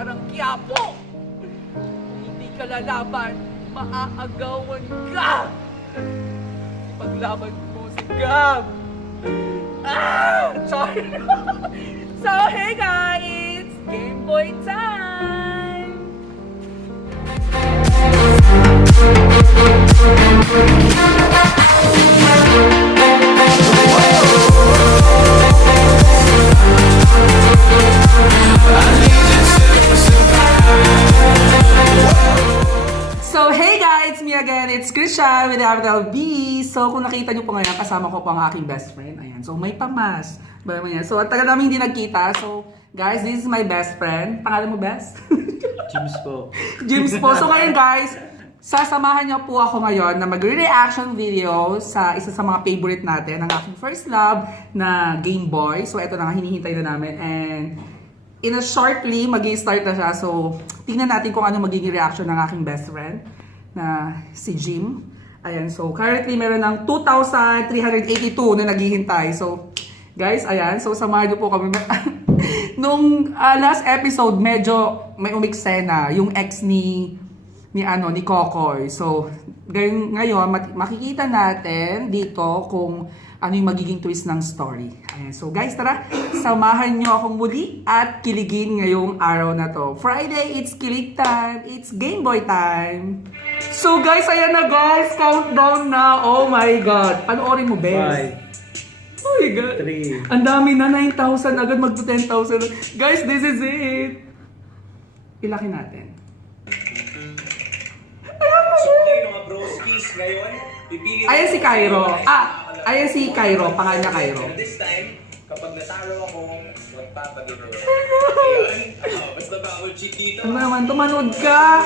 parang Quiapo. Kung hindi ka lalaban, maaagawan ka. Ipaglaban mo si Gab. Sorry. So, hey guys, it's Game Boy time. So, hey guys! It's me again. It's Krisha with Abdel B. So, kung nakita nyo po ngayon, kasama ko po ang aking best friend. Ayan. So, may pamas. So, at tagal namin hindi nagkita. So, guys, this is my best friend. Pangalan mo, best? James po. James po. So, ngayon guys, sasamahan niyo po ako ngayon na magre-reaction video sa isa sa mga favorite natin, ang aking first love na Game Boy. So, ito na nga, hinihintay na namin. And in a shortly, mag-i-start na siya. So, tingnan natin kung ano magiging reaction ng aking best friend na si Jim. Ayan, so currently meron ng 2,382 na naghihintay. So, guys, ayan. So, samahan niyo po kami. Nung last episode, medyo may umiksena yung ex ni Kokoy. So, ngayon, makikita natin dito kung ano yung magiging twist ng story. Ayan. So guys, tara, samahan nyo akong muli at kiligin ngayong araw na to. Friday, it's kilig time. It's Game Boy time. So guys, ayan na guys. Countdown na. Oh my God. Panoorin mo, Bes. 5, Oh my God. 3. Ang dami na, 9,000. Agad magto 10,000. Guys, this is it. Ilaki natin. So, tayo mga broskies ngayon, pipili Ayan si Cairo. Ayan si Cairo. Pangalan niya Cairo. And this time, kapag natalo ako, magpapagito. Ayan, basta bawal cheat dito. Ano naman, tumanood ka.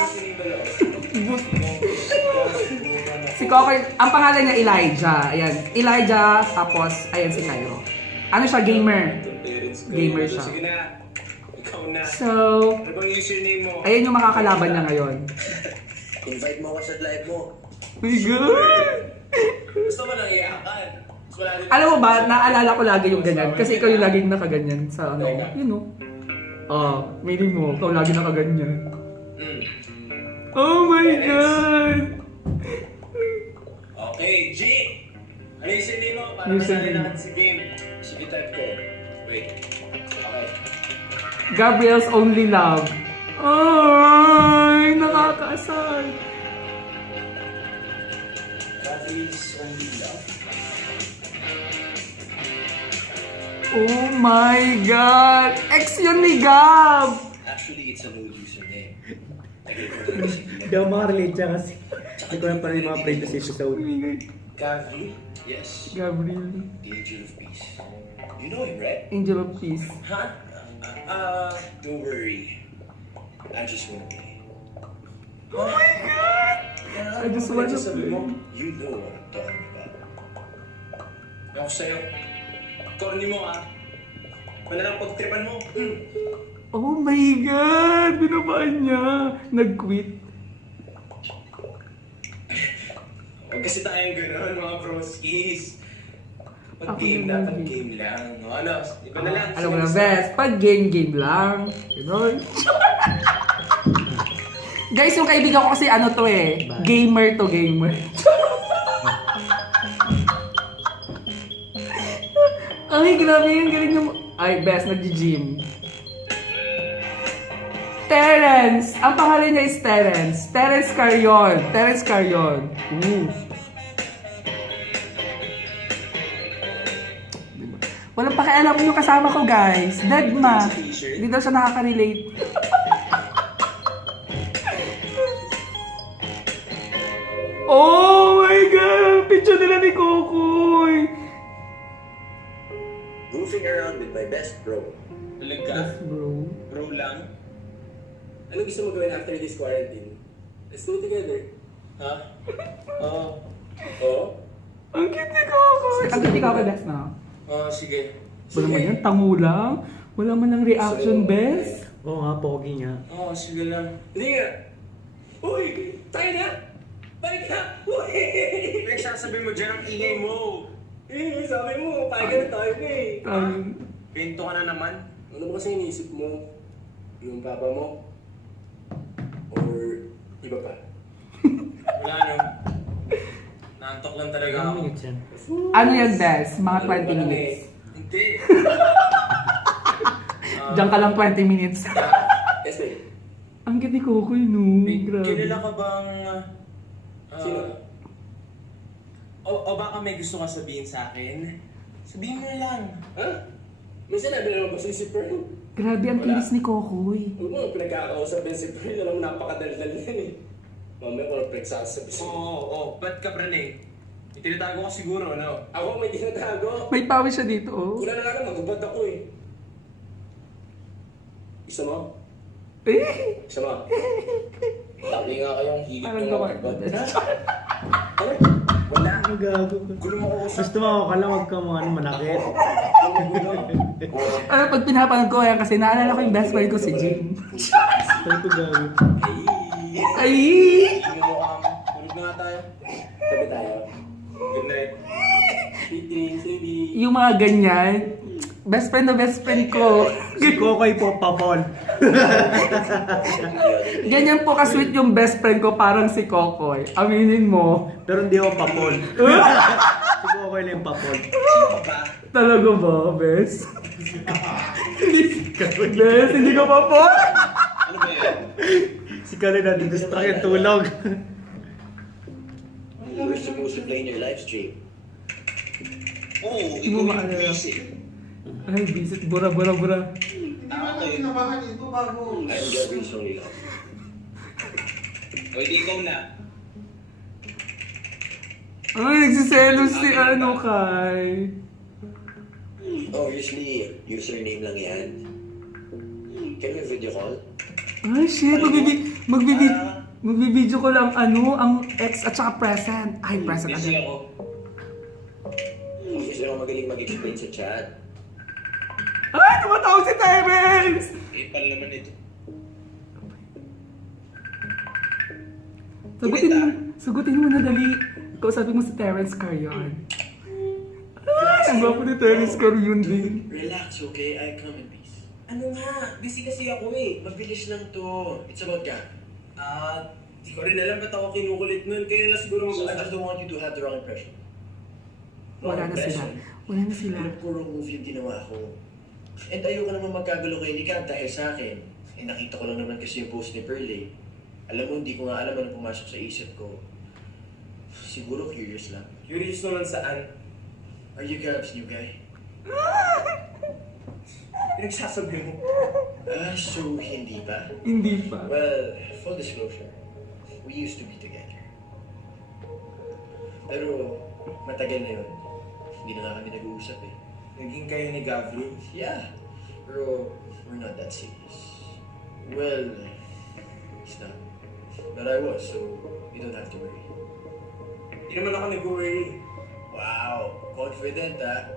Si Kokoy, ang pangalan niya Elijah. Ayan, Elijah, tapos ayan si Cairo. Ano siya, gamer. Gamer siya. Sige na, ikaw na. So, Ano bang username mo? ayan yung makakalaban niya ngayon. Invite mo ako sa live mo. My God! Gusto mo lang iyakan. Gusto mo lang- Alam mo ba, naalala ko lagi yung ganyan. Kasi ikaw yung laging nakaganyan sa ano. You know. Meaning mo, ikaw lagi nakaganyan. Hmm. Oh my God! Okay, G! Ano yung username mo? Para Username. masali naman si game. Sige, type ko. Wait. Okay. Gabriel's Only Love. Ay, nakakaasar. Gabriel's Only Love. Oh my God! Ex yun ni Gab! Actually, it's an old username. Hindi ako makarelate siya kasi hindi ko lang pa rin mga parentheses sa Oh Saudi. my God. Gavri? Yes. Gabriel. The Angel of Peace. You know him, right? Angel of Peace. Huh? Don't worry. I just wanna play. Oh my God! I just wanna sabi mo, play. you know what I'm talking about. Ako sa'yo. Corny mo, ah. Wala lang pagtripan mo. Oh my God! Binabaan niya. Nag-quit. Huwag kasi tayong gano'n, mga broskies. Pag Ako game naman, dapat game. game lang. Ano, iba na lang. Alam mo na, best. Pag game lang. Ganon. Guys, yung kaibigan ko kasi ano to eh. Gamer to gamer. Ay, grabe yung galing yung... Ay, best, nag-gym. Terence! Ang pangalan niya is Terence. Terence Carion. Terence Carion. Ooh. Walang pakialam yung kasama ko, guys. Deadma. Hindi daw siya nakaka-relate. Oh my God! Picture nila ni Kokoy. Goofing around with my best bro. Talaga? Bro. Bro lang? Ano gusto mo gawin after this quarantine? Let's do it together. Ha? Oo. Oo? Ang cute ni Kokoy. Ang cute ni Kokoy, best na. Oo, sige. Wala man yan, tango lang. Wala man ng reaction, best. Oo nga, pogi niya. Oo, sige lang. Hindi nga. Uy! Tayo na! Balik na! Uy! Nagsasabi mo dyan ang ingay mo. Sabi mo, tayo na tayo na eh. Um, Pinto ka na naman. Ano ba kasi iniisip mo? Yung papa mo? Or iba pa? Wala no. Naantok lang talaga Ilang ako. minutes yan? Ano yan, Des? Mga 20 minutes. Hindi. Diyan ka lang 20 minutes. Yes, babe. Ang ganda ni Kokoy, no? Grabe. Kilala ka bang... Sino? O baka may gusto ka sabihin sa akin? Sabihin mo na lang. Ha? May sinabi na naman ba si Pearl? Grabe ang kinis ni Kokoy. Huwag mo pinagkakausap din si Pearl. Alam mo, napakadaldal yan eh. Mamaya ko na pinagsasabi siya. Oo. Ba't ka, Pranay? May tinatago ka siguro, no? Ako may tinatago. May pawis siya dito, oh. Una na nga na, magubad ako eh. Isa mo? Eh! Isa mo? Tabi nga kayong hilig Parang ng gawa. magubad. Ano? Wala. Ano gago? Gulo mo ako sa... Gusto mo ka lang, wag ka mga ano, manakit. Ano, pag pinapanood ko yan kasi naalala ko yung best friend ko si Jim. Sabi ko gago. Ay! Tingin mo ka mo. Tulog na nga tayo. Tabi tayo. Good night. Titin, Sibi. Yung mga ganyan, best friend na best friend ko. Si Kokoy po, papol. Ganyan po ka-sweet yung best friend ko, parang si Kokoy. Aminin mo. Pero hindi ako papol. Si Kokoy lang yung papol. Talaga ba, bes? Bes, hindi ka pa po? Ano ba yan? Si Kali na distract yung tulog. We're supposed to play in your live stream. Oo, Hindi mo maalala. Ay, visit. Bura. Tama kayo. I'm Gabriel Songlila. O, hindi ikaw na. Ay, nagsiselos si ano, Kai. Oh, usually username lang yan. Can we video call? Ay, shit. Magbibideo ko lang ang ex at saka present. Ay, present Busy agad. ako. Kasi ako magaling mag-explain sa chat. Ay, tumatawag si Terence! Ipal naman ito. Sagutin mo na dali. Kausapin mo si Terence Carrion. Ay, ang gwapo ni Terence Carrion din. Relax, okay? I come in peace. Ano nga? Busy kasi ako eh. Mabilis lang to. It's about ka. Di ko rin alam ba't ako kinukulit nun. Kaya na siguro So I mag-usap. just don't want you to have the wrong impression. Wala na sila. Wala na sila. Alam ko wrong move yung ginawa ko. And ayoko naman magkagulo kay Nika dahil sa akin. Eh nakita ko lang naman kasi yung post ni Pearl eh. Alam mo, hindi ko nga alam ano pumasok sa isip ko. Siguro curious lang. Curious naman saan? Are you Gab's new guy? Pinagsasabi mo. So hindi pa? Hindi pa. Well, full disclosure, we used to be together. Pero matagal na yun. Hindi na nga kami nag-uusap eh. Naging kayo ni Gavri. Yeah, pero we're not that serious. Well, it's not. But I was, so you don't have to worry. Hindi naman ako nag-worry. Wow, confident ah.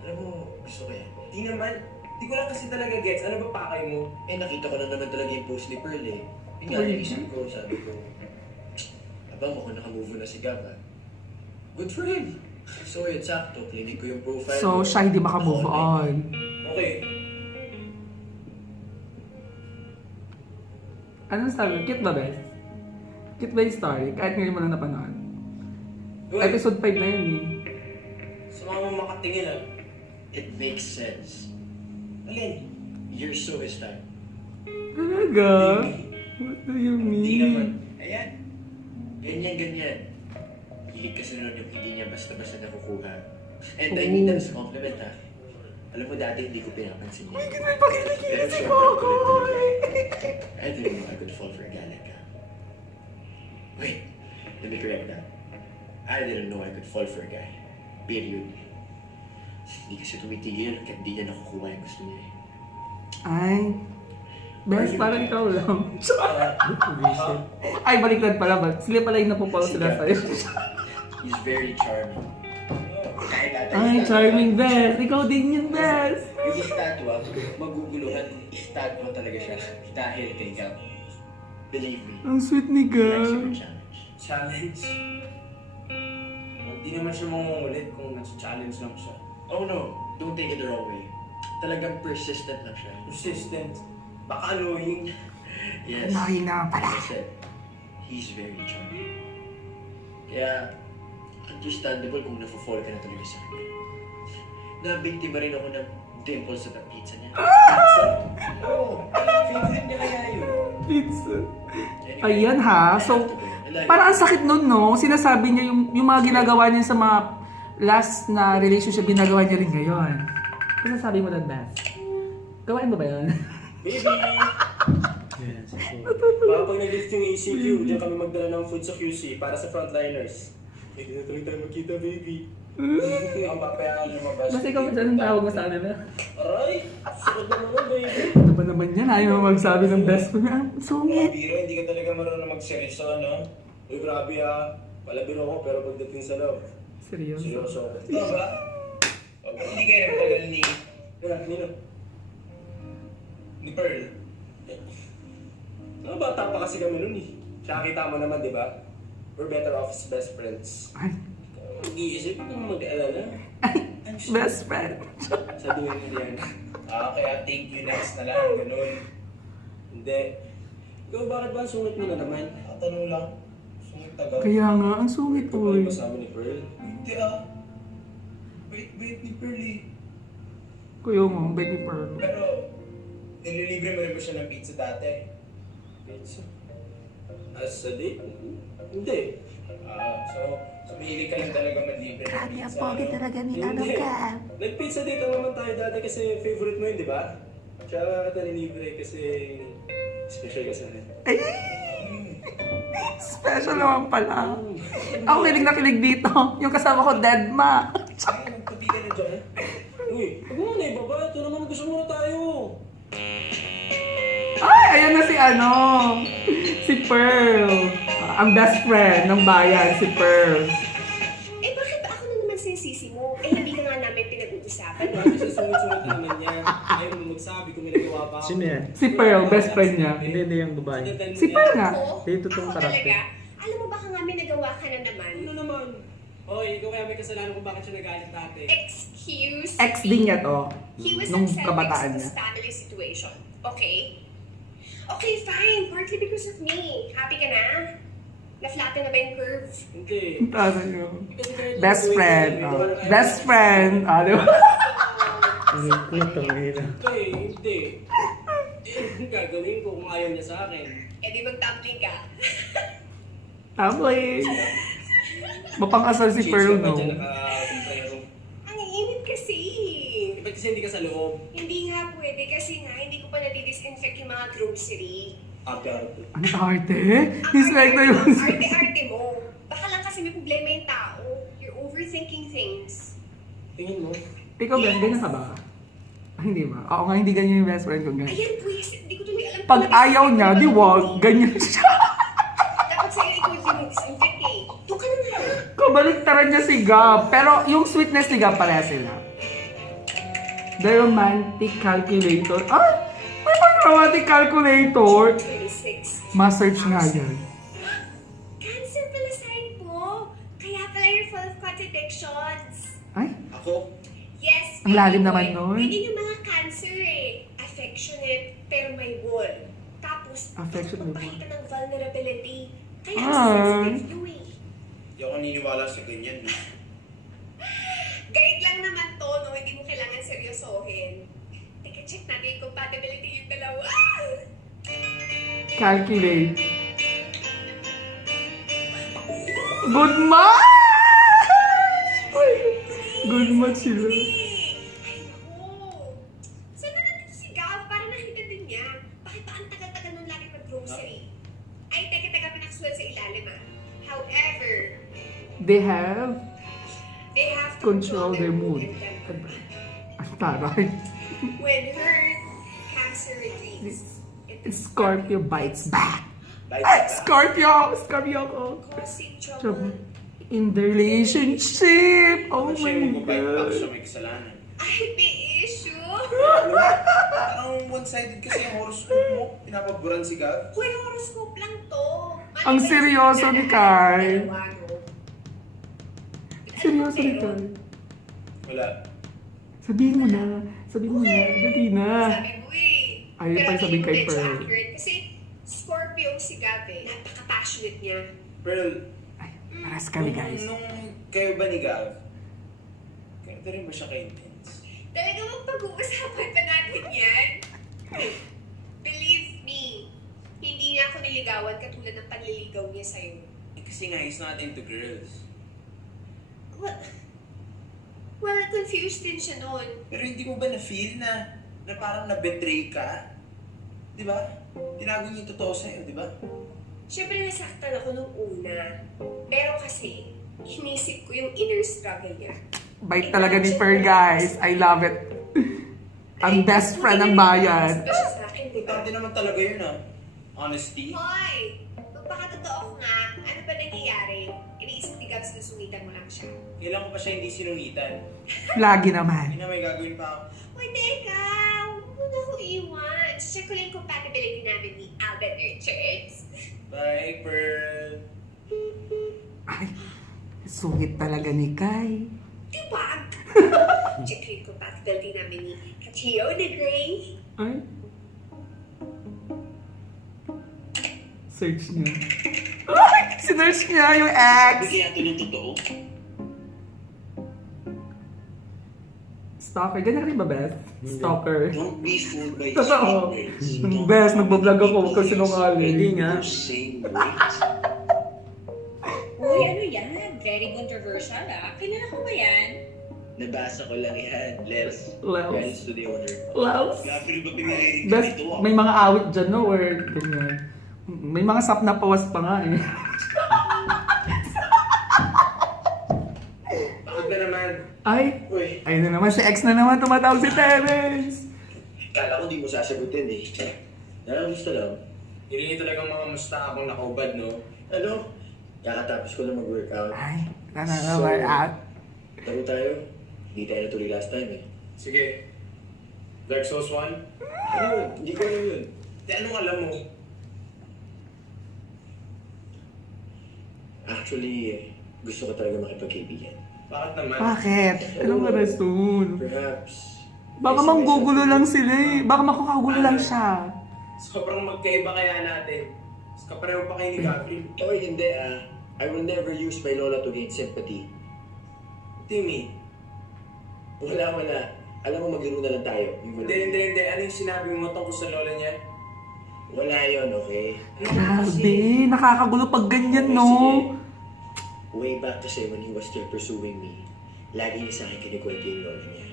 Alam mo, gusto ko yan. Di naman. Di ko lang kasi talaga gets. Ano ba pakay mo? Eh, nakita ko lang naman talaga yung post ni Pearl eh. Yung nga, naisip ko, sabi ko, abang mukhang nakamove na si Gab ah. Good for him. So yun, sakto. Clinic ko yung profile So, mo. siya hindi makamove Ako, on. Okay. Anong sabi? Cute ba, Beth? Cute ba yung story? Kahit ngayon mo lang napanood. Uy, Episode 5 na yun eh. sa mga mo makatingin ah. It makes sense. Alin? You're so his type. Talaga? What do you Hindi naman. mean? Ayan. Ganyan. Hilig kasi nun yung hindi niya basta-basta nakukuha. And I mean that as a compliment ha. Alam mo dati hindi ko pinapansin niya. May pakinig Pero si syempre, Kokoy! I didn't know I could fall for a guy like that. Wait, let me correct that. I didn't know I could fall for a guy. Period. Hindi kasi tumitigil kahit di niya nakukuha yung gusto niya eh. Ay. Best, parang ikaw lang. Visit. Ay, baliktad pala ba? Sila pala yung napupalo sila sa'yo. He's very charming. Kahit ata Ay, yung charming statwa- Best. Ikaw din yun, Best. Yung statwa, maguguluhan. Statwa talaga siya. Dahil kay Gab. Believe me. Ang sweet ni He likes Gab. your challenge. Challenge? Hindi naman siya mangungulit kung nasa-challenge lang siya. Oh no, don't take it the wrong way. Talagang persistent lang siya. Persistent. Baka annoying. Yes. Annoying na pala. As I said, he's very charming. Kaya, understandable kung nafo-fall ka na talaga sa kanya. Nabiktima rin ako ng dimples sa pizza niya. Oo, favorite niya kaya yun. Pizza. Anyway, Ayan ha. I So, have to go. I like parang ang sakit nun, no? Sinasabi niya yung mga ginagawa niya sa mga last na relationship, ginagawa niya rin ngayon. Ano sabi mo doon, Beth? Gawain mo ba yun? Baby! Yan, sige. Baka pag nag-lift yung ACQ, diyan kami magdala ng food sa QC para sa frontliners. Hindi na tuloy tayo magkita, baby. Ang papayangan lumabas. Basta ikaw ba ang tawag mo sa amin na? Aray! Sunod na naman, baby. Ano ba naman yan? Ayaw mo magsabi ng best friend. Ang sungit. Biro, hindi ka talaga marunong magseryoso, no? Uy, grabe ha. Palabiro ko, pero pagdating sa love, Seryoso. seryoso ako. Ito ba? Hindi kayo nagtagal ni Nino? Pearl. Ano bata pa kasi kami nun eh. Siya kita mo naman, di ba? We're better off as best friends. Ay, Mag-iisip ka mag-alala. best friend. Sabi nga ni Rihanna. Kaya thank you next na lang, ganun. Hindi. Ikaw, bakit ba ang sungit mo na naman? Tanong lang. Sungit tagal. Kaya nga, ang sungit Ikaw po ba eh. yung kasama ni Pearl? Hindi Wait ni Pearl eh. Kuya mo, ang bait ni Pearl. Pero, nililibre mo rin ba siya ng pizza dati? Pizza. As a date? Hindi. So mahilig ka lang talaga manlibre ng pizza. talaga Hindi. Nag-pizza date lang naman tayo dati kasi favorite mo yun, di ba? Tsaka kita nilibre kasi special ka sa akin. Ay! Special naman pala. Ako kilig na kilig dito. Yung kasama ko, dead ma. Ay, nagtabi ka na dyan. Uy, huwag mo na ibaba. Ito naman gusto muna tayo. Ay, ayan na si si Pearl. Ang best friend ng bayan, si Pearl. Eh, bakit ba ako na naman sinisisi mo? Eh, hindi ka nga namin pinag-uusapan. Grabe siya, sungit-sungit na naman niya. Ayaw mo magsabi kung may nagawa pa ako. Sino yan? Si Pearl, best friend niya. Hindi yung babae. Si Pearl nga. Ako? Hindi, totoong Ako karakter. talaga? Alam mo baka nga may nagawa ka na naman? Ano naman? Hoy, ikaw kaya may kasalanan kung bakit siya nagalit dati. Excuse Ex din niya to. He was Nung upset kabataan because of niya. his family situation. Okay? Okay, fine. Partly because of me. Happy ka na? Na-flatten na ba yung curve? Hindi. Tama niyo. Kasi kahit Best gawin friend. ko, Oh. hindi ko Best friend. Ah, di ba? Ang ikot, ang hirap. Hindi. Eh, gagawin ko kung ayaw niya sa akin. Eh di mag-tumbling ka. Tama eh. Mapangkasal si Pearl, no? Naka-sombrero. Ang init kasi. Ba't kasi hindi ka sa loob? Hindi nga pwede kasi nga hindi ko pa nadidisinfect yung mga grocery. Arte-arte. Ano arte? Dislike na yun. Arte-arte mo. Baka lang kasi may problema yung tao. You're overthinking things. Tingin mo? Ikaw, best, ganyan ka ba? Ah, hindi ba? Oo nga, hindi ganyan yung best friend ko. Ganyan. Ayan, please. Hindi ko tuloy alam. Pag kung ayaw niya, di nadidisinfect wag. mo. Ganyan siya. Dapat sa'yo ikaw yung dinadisinfect eh. Doon ka na nga. Kabaliktaran niya si Gab. Pero yung sweetness ni Gab pareha sila. The romantic calculator. Ah! May romantic calculator. 26. Ma-search nga yan. Cancer pala sign mo. Kaya pala you're full of contradictions. Ay, Ako? Yes, Ang lalim baby naman boy. nun. Ganyan yung mga cancer eh. Affectionate, pero may wall. Tapos, Affectionate with magpakita ng vulnerability. Kaya Ah. ang sensitive you eh. Hindi ako naniniwala sa ganyan. No? Guide lang naman to, no? Hindi mo kailangan seryosohin. Teka, check natin yung compatibility yung dalawa. calculate. Good match! Good match sila. Ay, naku. Saan na nandito si Gav? Para nakita din niya. Bakit ba ang tagal-tagal nung lagi mag-grocery? Ay, teka, pinaksulat sa ilalim ah. However, They have they have to control their mood. and temper. Ang taray. When hurt, cancer retreats. Scorpio bites back. Like Ay, Scorpio! Scorpio ko. Causing Trouble. trouble. In the relationship. Oh siya my yung mabait back siya God. may kasalanan. Ay, may issue. Parang one-sided kasi yung horoscope mo. Pinapaboran si Gav. Uy, horoscope lang to. Ang seryoso ni Kai. Dalawa, no? Seryoso Ano, nito. Wala. Sabihin mo na. Sabihin mo na. Dali na. Sabi mo eh, Ayun Pero pang sabihin kay medyo Pearl. accurate kasi Scorpio si Gav eh. Napaka-passionate niya. Pearl, Ay, paras kami guys. nung kayo ba ni Gav, ganito rin ba siya ka-intense? Talaga pag-uusapan pa natin yan. Believe me, hindi niya ako niligawan katulad ng panliligaw niya sa'yo. Eh, kasi nga, he's not into girls. Well, confused din siya noon. Pero hindi mo ba na-feel na parang na-betray ka? Di ba? Tinago niya yung totoo sa'yo, di ba? Siyempre nasaktan ako nung una. Pero kasi, inisip ko yung inner struggle niya. Bait talaga ni Per guys. I love it. Ang best friend ng bayan. Mas pa siya sa akin, di ba? Importante naman talaga yun, ah. Honesty. Hoy! Magpakatotoo nga, ano ba nangyayari? Iniisip ni Gab sinusungitan mo lang siya. Kailan ko pa siya hindi sinungitan? Lagi naman. Hindi na may gagawin pa ako. Hoy, teka! Huwag mo na ako iwan. Check ko lang yung compatibility namin ni Alden Richards. Bye, Pearl. Ay, sungit talaga ni Kai. Diba? Check ko yung compatibility namin ni Katio de Grey. Ay. Search niya. Ay! Sinearch niya yung ex! Bigyan ito ng totoo. Stalker. Ganyan ka rin ba, Beth? Stalker. Don't be fooled by Totoo. strangers. Yung best, nagbablog ako. Huwag kang sinungaling. Hindi nga. Same weight. Uy, ano yan? Very controversial ah. Kilala ko ba yan? Nabasa ko lang yan. Les. Les. Friends to the owner. Loves. Gabriel ba pinirinig Best, dito? may mga awit dyan, no? Or ganyan. May mga sap na pawas pa nga eh. Bakit na naman? Ay! Uy, Ayun na naman, si ex na naman tumatawag si Terence! Kala ko di mo sasagutin eh. Gusto lang. hindi talagang mga musta akong nakaubad, no? Ano? Kakatapos ko lang mag-workout. Ay, nananabar out. Laro tayo. Hindi tayo natuloy last time eh. Sige. Dark Souls 1? Ano yun? Hindi ko alam yun. Di, anong alam mo? Actually, gusto ko talaga makipagkaibigan. Bakit naman? Bakit? Anong rason? Perhaps... Baka manggugulo lang sila eh. Baka makakagulo lang siya. Sobrang magkaiba kaya natin. Mas kapareho pa kayo ni Gabriel. Oh, hindi ah. I will never use my lola to gain sympathy. Timmy. Wala. Alam mo, maglaro na lang tayo. Hindi. Ano yung sinabi mo tungkol sa lola niya? Wala yun, okay? Grabe, nakakagulo pag ganyan, no? Way back kasi when he was still pursuing me, lagi niya sa akin kinikwento yung lola niya.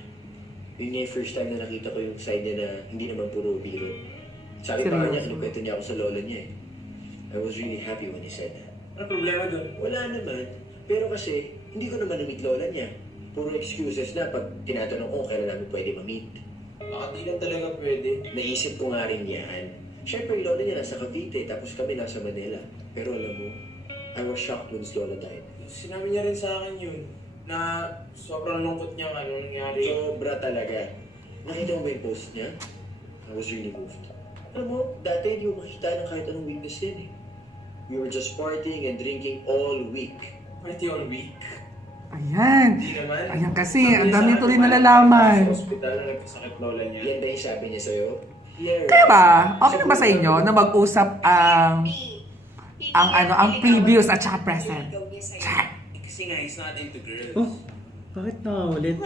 Yun nga yung first time na nakita ko yung side niya na hindi naman puro biro. Sabi pa niya, kinikwento niya ako sa lola niya eh. I was really happy when he said that. Ano problema dun? Wala naman. Pero kasi, hindi ko naman na-meet lola niya. Puro excuses na pag tinatanong ko kailan namin pwede ma-meet. Baka di lang talaga pwede. Naisip ko nga rin yan. Siyempre, yung lola niya nasa Cavite, tapos kami nasa Manila. Pero alam mo, I was shocked when his lola died. Sinabi niya rin sa akin yun. Na sobrang lungkot niya ano nangyari. Sobra talaga. Nakita mo ba yung post niya? I was really moved. Alam mo, dati hindi mo makita ng kahit anong weakness din eh. We were just partying and drinking all week. Pretty all week. Ayan. Hindi naman. Ayan kasi, ang dami tuloy nalalaman. Sa ospital na nagkasakit lola niya. Yan ba yung sabi niya sa'yo? Yeah. Kaya ba, okay na ba sa inyo na mag-usap ang previous at saka present? Kasi nga, he's not into girls. Oh, bakit na ulit?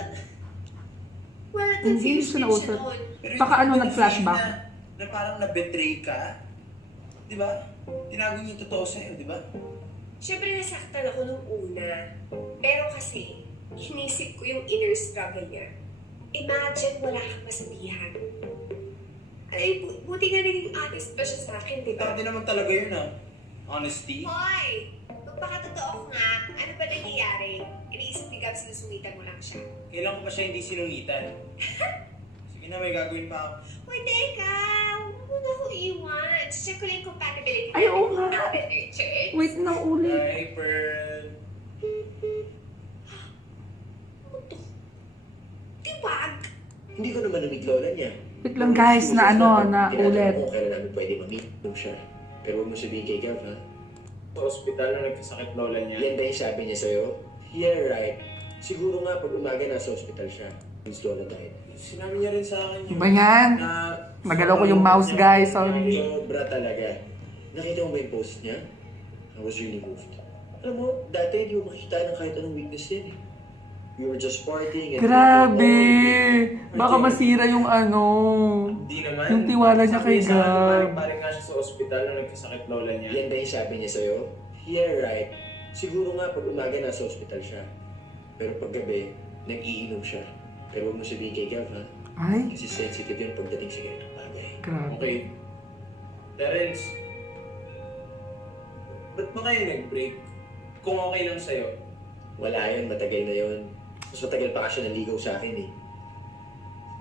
Well, Hindi confused siya din siya nausap. noon. Pero Baka hindi ano, mo nag-flashback? Na parang na-betray ka. Di ba? Tinago niya yung totoo sa'yo, di ba? Siyempre nasaktan ako nung una. Pero kasi, inisip ko yung inner struggle niya. Imagine wala kang masabihan. Ay, buti nga naging honest pa siya sa akin, di ba? Importante naman talaga yun, ah. Honesty. Hoy! Magpakatotoo nga, ano ba nangyayari? Iniisip ni Gab sinusungitan mo lang siya. Kailan ko pa siya hindi sinungitan? Sige na, may gagawin pa ako. Hoy, teka! Huwag mo na ako iwan. Check ko lang yung compatibility. Ay, oo nga. Alden Richards. Wait na ulit. Bye, Pearl. Ano to? Tibag! Hindi ko naman na-meet lola niya. Wait lang guys, na ano, na Tinatanong ulit. ko kailan namin pwede ma-meet nung siya. Pero huwag mo sabihin kay Gav, ha? Sa ospital na nagkasakit lola niya. Yan ba yung sabi niya sa'yo? Yeah, right. Siguro nga pag umaga nasa ospital siya. his lola died. Sinabi niya rin sa akin yun. Ba yan? Na Nagalaw ko yung mouse, guys. Sorry. Sobra talaga. Nakita mo ba yung post niya? I was really moved. Alam mo, dati hindi mo makikita ng kahit anong weakness yan eh. We were just partying and... Grabe! Baka masira yung ano. Di naman. Yung tiwala niya kay Sabi sa akin, Gab. Paring nga siya sa ospital nung nagkasakit lola niya. Yan ba yung sabi niya sa'yo? Yeah, right. Siguro nga pag umaga nasa ospital siya. Pero pag gabi, nag-iinom siya. Pero huwag mo sabihin kay Gav, ha? Ay, Kasi sensitive yun pagdating sa ganitong bagay. grabe. Okay. Terence, ba't ba kayo nag-break? Kung okay lang sa'yo. Wala yun, matagal na yun. Mas matagal pa kasi naligaw sa akin eh.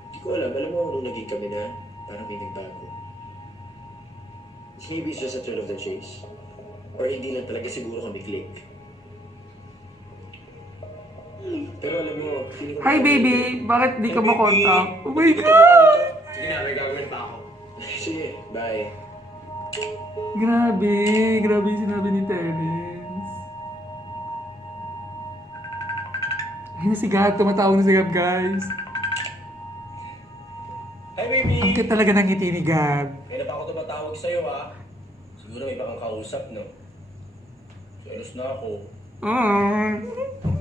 Hindi ko alam. Alam mo, nung naging kami na, parang may nagbago. Maybe it's just a thrill of the chase. Or hindi lang talaga siguro kami click. Pero alam mo, feeling ko... Hi, baby! Bakit di ka makontak? Oh my God! Sige na, may gagawin pa ako. Sige, bye. Grabe! Grabe yung sinabi ni Terence. Ay, na si Gab. Tumatawag na si Gab, guys. Hi, baby! Ang cute talaga ng ngiti ni Gab. Kailan pa ako tumatawag sa'yo, ha? Siguro may ibang kausap, no? Selos na ako.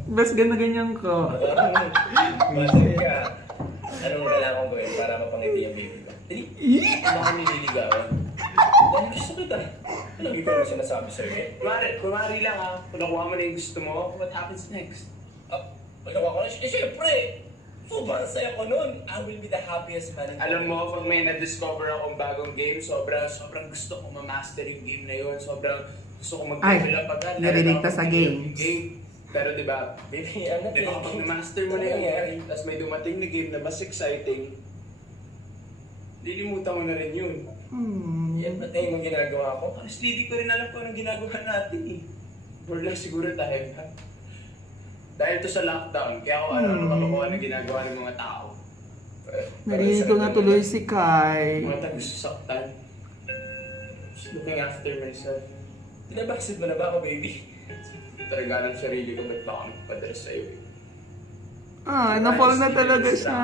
Best ganda ganyan ko. Masaya ka. Anong kailangan gawin para mapangiti ang baby ko? Dali, ano ako nililigawan? Dahil gusto kita. Alam mo yung sinasabi sa'yo eh? Kumari lang ha. Kung nakuha mo na yung gusto mo, what happens next? Pag nakuha ko na, syempre! Sobrang saya ko nun. I will be the happiest man in the world. Alam mo, pag may na-discover akong bagong game, sobrang gusto kong ma-master yung game na yun. Sobrang gusto kong Ay, mag-level up agad. narinig ta sa games. Pero diba, Baby, I'm not di ba kapag thinking. na-master mo na yung game, tapos may dumating na game na mas exciting, lilimutan mo na rin yun. Yan ba tayo yung ginagawa ko? Honestly, di ko rin alam kung anong ginagawa natin eh. Bored lang siguro tayo. Ha? Dahil to sa lockdown, kaya ako ano kapakuha na ginagawa ng mga tao. Narinig ko na tuloy si Kai. Mga tayo gusto saktan. Just looking after myself. Tinabaksid mo na ba ako, baby? Talaga ng sarili ko, ba't ba ako nagpadala sa'yo eh? Ah, na-fall na talaga siya.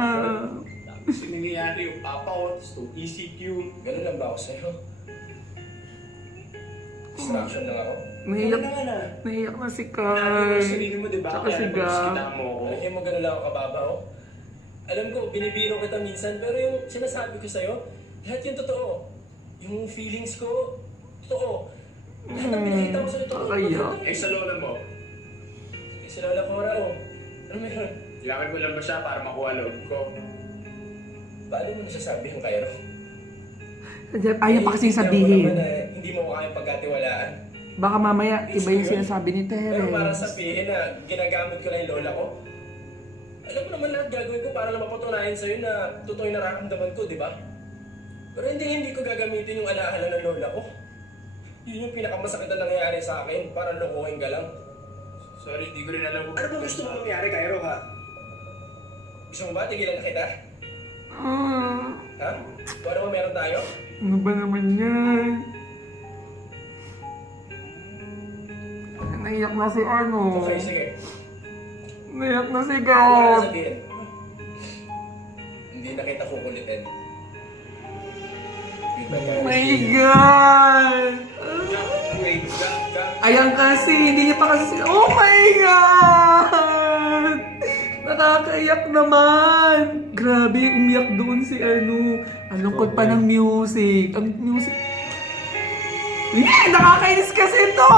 Tapos yung nangyayari yung papa ko, tapos itong ECQ. Ganun lang ba ako sa'yo? Distraction lang ako. Naiyak, Ano na? naiyak na si Sabi mo Kai. sa sarili mo, di ba? Tsaka Kaya si naman Gab. kita mo ako. Alam mo, ganun lang ako kababaw. Alam ko, binibiro kita minsan, pero yung sinasabi ko sa'yo, lahat yung totoo. Yung feelings ko, totoo. Lahat ng pinakita ko sa'yo, totoo. Kakaiyak. Eh sa lola mo, Sige, si Lola Cora, oh. Ano meron? kailangan ko lang ba siya para makuha loob ko? Paano mo nasasabi yung Cairo? Ayaw pa kasing sabihin. Hindi mo ko kayang pagkatiwalaan. Baka mamaya iba yung sinasabi ni Pero para Terence. sabihin na ginagamit ko lang yung lola ko, alam mo naman lahat gagawin ko para lang mapatunayan sa'yo na totoo yung nararamdaman ko, di ba? Pero hindi ko gagamitin yung alaala ng lola ko. Yun yung pinakamasakit na nangyayari sa akin, para lokohin ka lang. Sorry, di ko rin alam kung Ano ba gusto mo mangyari, Cairo, ha? Gusto mo ba tigilan na kita? Ah, Ha? Kung ano ba meron tayo? ano ba naman yan? Naiyak na si ano. Okay, sige. Naiyak na si Ano na Gab. sabihin? Hindi na kita kukulitin. Oh my God! wait, Ayan kasi, hindi niya pa kasi... Oh my God! Nakakaiyak naman! Grabe, umiyak doon si ano. Ang lungkot pa ng music. Ang music... Yeah! Nakakainis kasi to!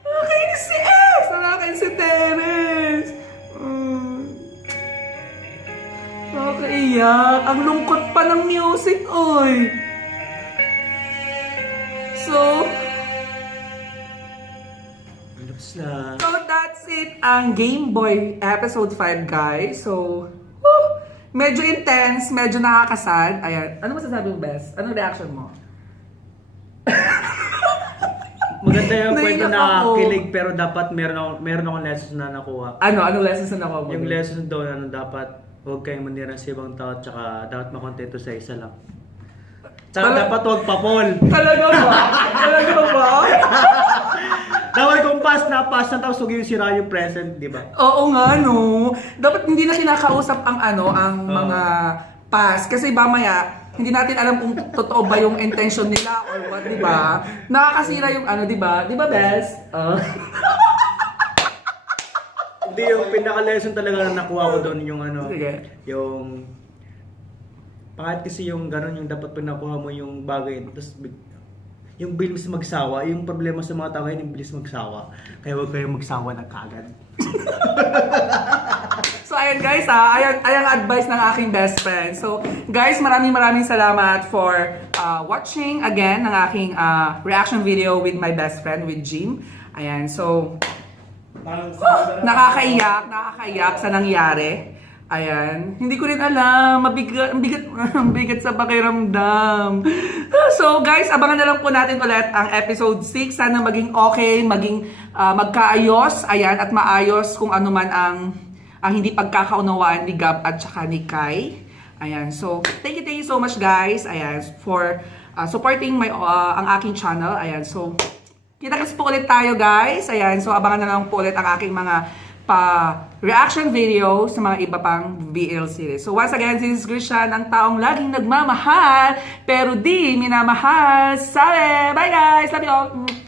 Nakakainis si X! Nakakainis si Terence! Nakakaiyak. Ang lungkot pa ng music, oy! So... Na, So that's it ang Game Boy episode 5 guys. So, medyo intense, medyo nakakasad. Ayan, ano masasabi mo best? Anong reaction mo? maganda yung kwento Naiyak na ako. kilig pero dapat meron akong lessons na nakuha. Anong lessons na nakuha mo? Yung lesson doon, dapat huwag kayong manira sa ibang tao tsaka dapat makontento sa isa lang. Tsaka Tala- dapat huwag papol. Talaga ba? Talaga ba? Dapat kung pass na tapos huwag yung sira yung present, di ba? Oo nga, no. Dapat hindi na kinakausap ang mga past. Kasi mamaya, hindi natin alam kung totoo ba yung intention nila or what, di ba? Nakakasira yung di ba? Di ba, Bes? Hindi, yung pinaka-lesson talaga na nakuha ko doon yung Sige. yung bakit kasi yung gano'n yung dapat pinakuha mo yung bagay tapos yung bilis magsawa, yung problema sa mga tao ngayon yung bilis magsawa. Kaya huwag kayong magsawa na kagad. So ayun guys, ayan advice ng aking best friend. So guys, maraming salamat for watching again ng aking reaction video with my best friend, with Jim. Ayan, so nakakaiyak sa nangyari. Ayan, hindi ko rin alam, mabigat sa pakiramdam. So guys, abangan na lang po natin ulit ang episode 6. Sana maging okay, maging magkaayos, ayan, at maayos kung ano man ang hindi pagkakaunawaan ni Gab at saka ni Kai. Ayan, so thank you so much guys, ayan, for supporting ang aking channel. Ayan, so kita-kits po ulit tayo guys. Ayan, so abangan na lang po ulit ang aking mga reaction video sa mga iba pang BL series. So once again, this is Christian, ang taong laging nagmamahal pero di minamahal. Sabi! Bye guys! Love you all!